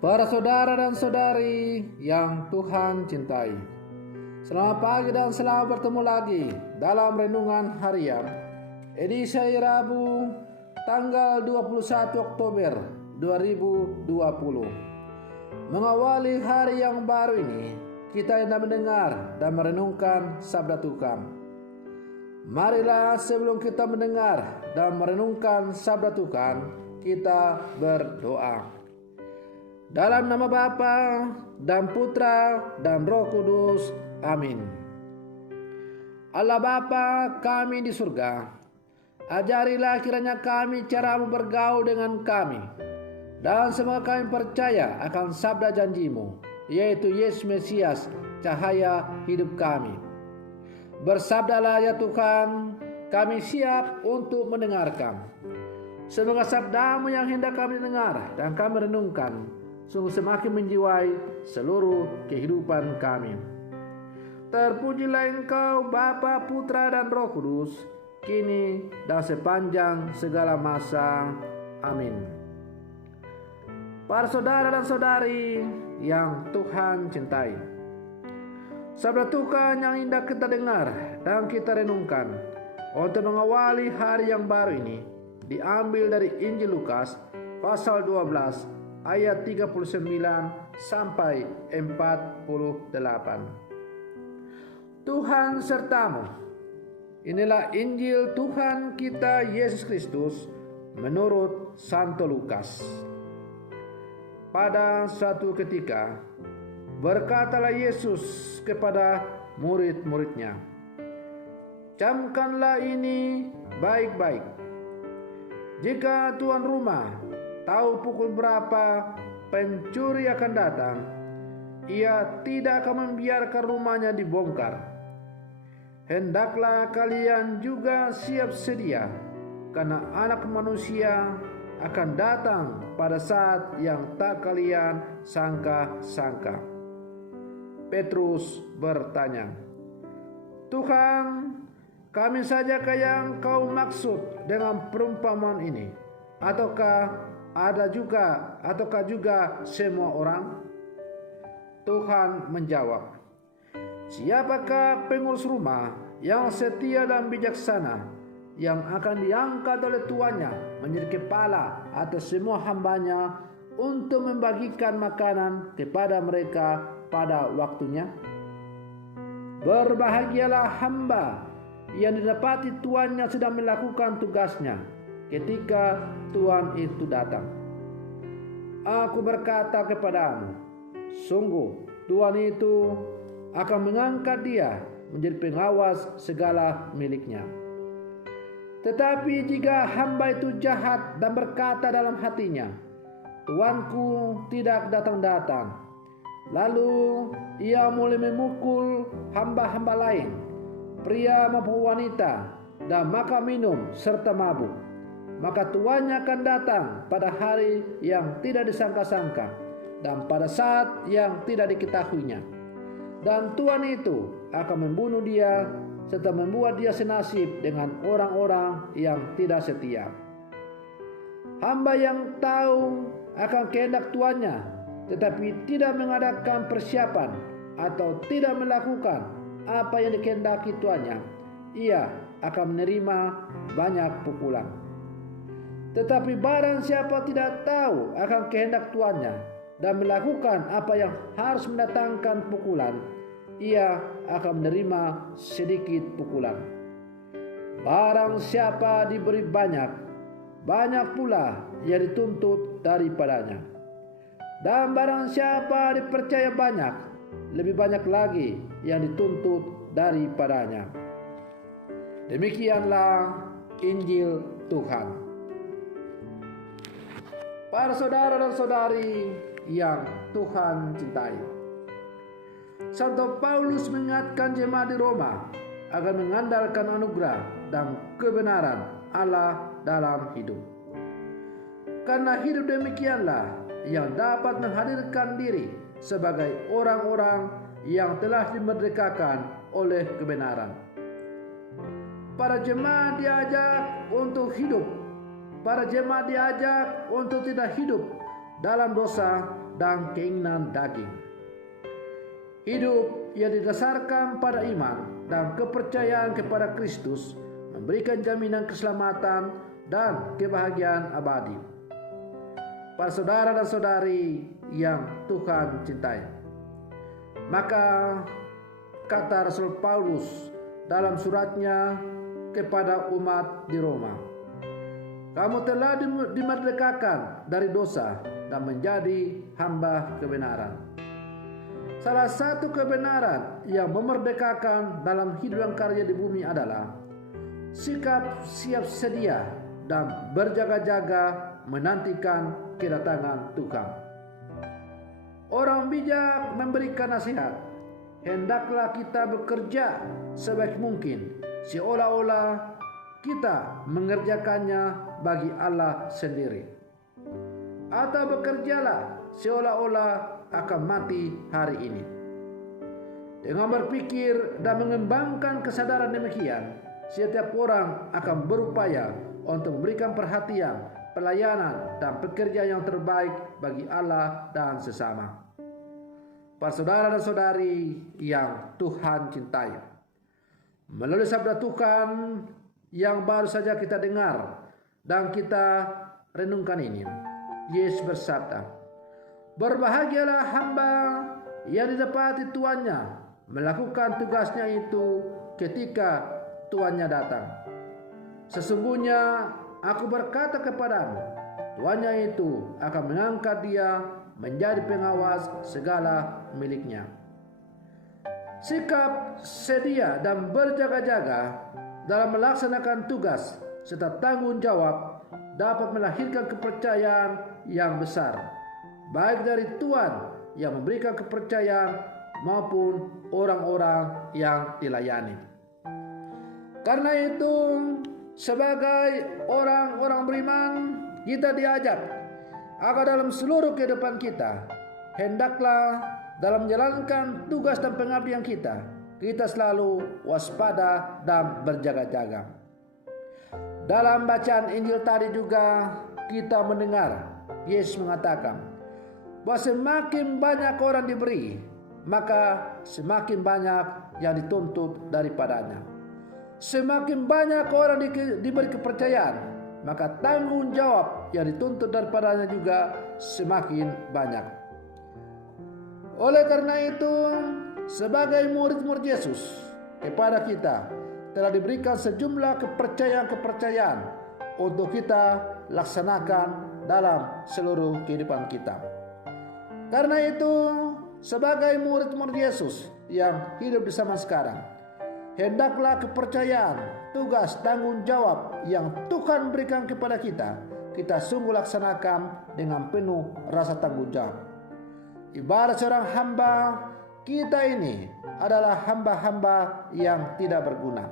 Para saudara dan saudari yang Tuhan cintai, selamat pagi dan selamat bertemu lagi dalam Renungan Harian edisi Rabu tanggal 21 Oktober 2020. Mengawali hari yang baru ini, kita hendak mendengar dan merenungkan sabda Tuhan. Marilah sebelum kita mendengar dan merenungkan sabda Tuhan, kita berdoa. Dalam nama Bapa dan Putra dan Roh Kudus. Amin. Allah Bapa kami di surga, ajarilah kiranya kami cara bergaul dengan kami, dan semoga kami percaya akan sabda janjimu, yaitu Yesus Mesias, cahaya hidup kami. Bersabdalah ya Tuhan, kami siap untuk mendengarkan. Semoga sabdamu yang hendak kami dengar dan kami renungkan sungguh semakin menjiwai seluruh kehidupan kami. Terpujilah Engkau Bapa, Putra dan Roh Kudus, kini dan sepanjang segala masa. Amin. Para saudara dan saudari yang Tuhan cintai, sabda Tuhan yang indah kita dengar dan kita renungkan untuk mengawali hari yang baru ini diambil dari Injil Lukas pasal 12 ayat 39 sampai 48. Tuhan sertamu. Inilah Injil Tuhan kita Yesus Kristus menurut Santo Lukas. Pada suatu ketika, berkatalah Yesus kepada murid-muridnya, "Camkanlah ini baik-baik. Jika tuan rumah tahu pukul berapa pencuri akan datang, ia tidak akan membiarkan rumahnya dibongkar. Hendaklah kalian juga siap sedia, karena Anak Manusia akan datang pada saat yang tak kalian sangka-sangka." Petrus bertanya, "Tuhan, kami sajakah yang kau maksud dengan perumpamaan ini? Ataukah juga semua orang?" Tuhan menjawab, "Siapakah pengurus rumah yang setia dan bijaksana, yang akan diangkat oleh tuannya menjadi kepala atas semua hambanya untuk membagikan makanan kepada mereka pada waktunya? Berbahagialah hamba yang didapati tuannya sedang melakukan tugasnya ketika Tuhan itu datang. Aku berkata kepadamu, sungguh Tuhan itu akan mengangkat dia menjadi pengawas segala miliknya. Tetapi jika hamba itu jahat dan berkata dalam hatinya, Tuanku tidak datang-datang, lalu ia mulai memukul hamba-hamba lain, pria maupun wanita, dan makan minum serta mabuk, maka tuannya akan datang pada hari yang tidak disangka-sangka dan pada saat yang tidak diketahuinya. Dan tuan itu akan membunuh dia serta membuat dia senasib dengan orang-orang yang tidak setia. Hamba yang tahu akan kehendak tuannya tetapi tidak mengadakan persiapan atau tidak melakukan apa yang dikehendaki tuannya, ia akan menerima banyak pukulan. Tetapi barang siapa tidak tahu akan kehendak tuannya dan melakukan apa yang harus mendatangkan pukulan, ia akan menerima sedikit pukulan. Barang siapa diberi banyak, banyak pula yang dituntut daripadanya. Dan barang siapa dipercaya banyak, lebih banyak lagi yang dituntut daripadanya." Demikianlah Injil Tuhan. Para saudara dan saudari yang Tuhan cintai, Santo Paulus mengingatkan jemaat di Roma agar mengandalkan anugerah dan kebenaran Allah dalam hidup. Karena hidup demikianlah yang dapat menghadirkan diri sebagai orang-orang yang telah dimerdekakan oleh kebenaran. Para jemaat diajak untuk hidup. Para jemaat diajak untuk tidak hidup dalam dosa dan keinginan daging. Hidup yang didasarkan pada iman dan kepercayaan kepada Kristus memberikan jaminan keselamatan dan kebahagiaan abadi. Para saudara dan saudari yang Tuhan cintai, maka kata Rasul Paulus dalam suratnya kepada umat di Roma, kamu telah dimerdekakan dari dosa dan menjadi hamba kebenaran. Salah satu kebenaran yang memerdekakan dalam hidup dan karya di bumi adalah sikap siap sedia dan berjaga-jaga menantikan kedatangan Tuhan. Orang bijak memberikan nasihat, hendaklah kita bekerja sebaik mungkin, seolah-olah kita mengerjakannya bagi Allah sendiri. Atau bekerjalah seolah-olah akan mati hari ini. Dengan berpikir dan mengembangkan kesadaran demikian, setiap orang akan berupaya untuk memberikan perhatian, pelayanan, dan pekerjaan yang terbaik bagi Allah dan sesama. Para saudara dan saudari yang Tuhan cintai, melalui sabda Tuhan yang baru saja kita dengar dan kita renungkan ini, Yesus bersabda, berbahagialah hamba yang didapati tuannya melakukan tugasnya itu ketika tuannya datang. Sesungguhnya aku berkata kepadamu, tuannya itu akan mengangkat dia menjadi pengawas segala miliknya. Sikap sedia dan berjaga-jaga dalam melaksanakan tugas serta tanggung jawab dapat melahirkan kepercayaan yang besar, baik dari Tuhan yang memberikan kepercayaan maupun orang-orang yang dilayani. Karena itu, sebagai orang-orang beriman, kita diajak agar dalam seluruh kehidupan kita, hendaklah dalam menjalankan tugas dan pengabdian kita selalu waspada dan berjaga-jaga. Dalam bacaan Injil tadi juga kita mendengar Yesus mengatakan bahwa semakin banyak orang diberi, maka semakin banyak yang dituntut daripadanya. Semakin banyak orang diberi kepercayaan, maka tanggung jawab yang dituntut daripadanya juga semakin banyak. Oleh karena itu, sebagai murid-murid Yesus, kepada kita telah diberikan sejumlah kepercayaan untuk kita laksanakan dalam seluruh kehidupan kita. Karena itu, sebagai murid-murid Yesus yang hidup di zaman sekarang, hendaklah kepercayaan, tugas, tanggung jawab yang Tuhan berikan kepada kita sungguh laksanakan dengan penuh rasa tanggung jawab. Ibarat seorang hamba, kita ini adalah hamba-hamba yang tidak berguna.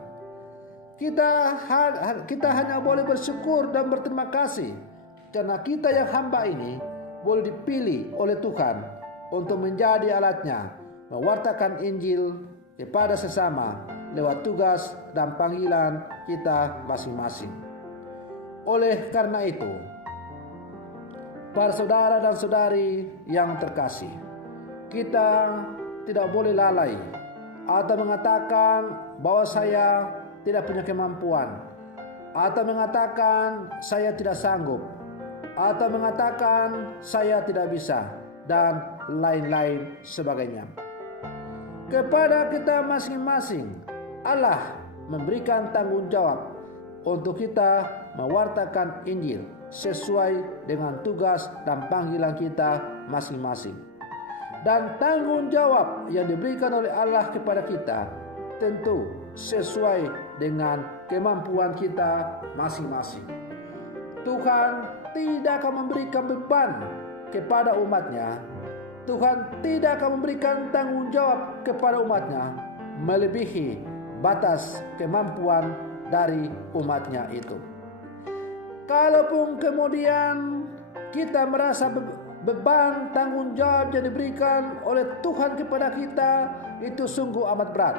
Kita hanya boleh bersyukur dan berterima kasih karena kita yang hamba ini boleh dipilih oleh Tuhan untuk menjadi alatnya mewartakan Injil kepada sesama lewat tugas dan panggilan kita masing-masing. Oleh karena itu, para saudara dan saudari yang terkasih, kita tidak boleh lalai atau mengatakan bahwa saya tidak punya kemampuan, atau mengatakan saya tidak sanggup, atau mengatakan saya tidak bisa, dan lain-lain sebagainya. Kepada kita masing-masing, Allah memberikan tanggung jawab untuk kita mewartakan Injil sesuai dengan tugas dan panggilan kita masing-masing. Dan tanggung jawab yang diberikan oleh Allah kepada kita tentu sesuai dengan kemampuan kita masing-masing. Tuhan tidak akan memberikan beban kepada umatnya. Tuhan tidak akan memberikan tanggung jawab kepada umatnya melebihi batas kemampuan dari umatnya itu. Kalaupun kemudian kita merasa beban tanggung jawab yang diberikan oleh Tuhan kepada kita itu sungguh amat berat,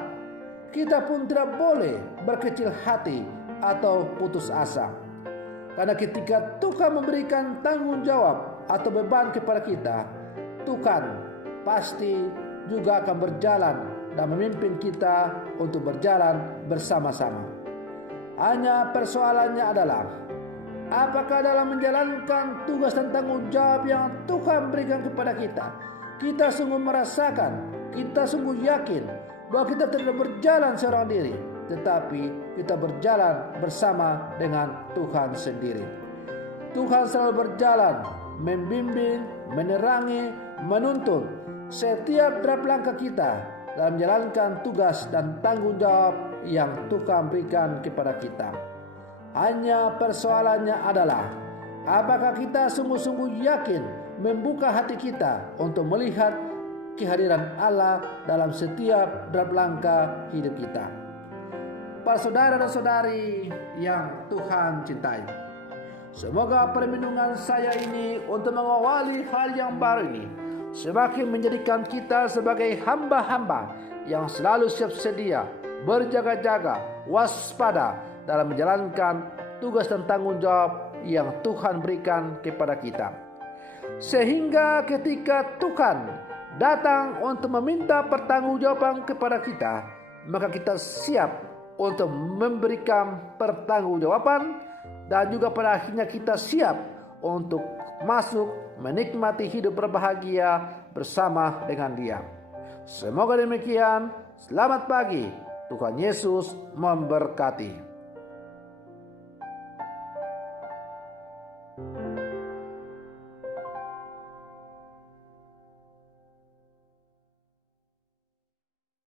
kita pun tidak boleh berkecil hati atau putus asa. Karena ketika Tuhan memberikan tanggung jawab atau beban kepada kita, Tuhan pasti juga akan berjalan dan memimpin kita untuk berjalan bersama-sama. Hanya persoalannya adalah, apakah dalam menjalankan tugas dan tanggung jawab yang Tuhan berikan kepada kita sungguh merasakan, kita sungguh yakin bahwa kita tidak berjalan seorang diri, tetapi kita berjalan bersama dengan Tuhan sendiri. Tuhan selalu berjalan, membimbing, menerangi, menuntun setiap derap langkah kita dalam menjalankan tugas dan tanggung jawab yang Tuhan berikan kepada kita. Hanya persoalannya adalah, apakah kita sungguh-sungguh yakin membuka hati kita untuk melihat kehadiran Allah dalam setiap derap langkah hidup kita. Para saudara dan saudari yang Tuhan cintai, semoga perlindungan saya ini untuk mengawali hal yang baru ini semakin menjadikan kita sebagai hamba-hamba yang selalu siap sedia, berjaga-jaga, waspada dalam menjalankan tugas dan tanggung jawab yang Tuhan berikan kepada kita. Sehingga ketika Tuhan datang untuk meminta pertanggungjawaban kepada kita, maka kita siap untuk memberikan pertanggungjawaban, dan juga pada akhirnya kita siap untuk masuk menikmati hidup berbahagia bersama dengan Dia. Semoga demikian. Selamat pagi. Tuhan Yesus memberkati.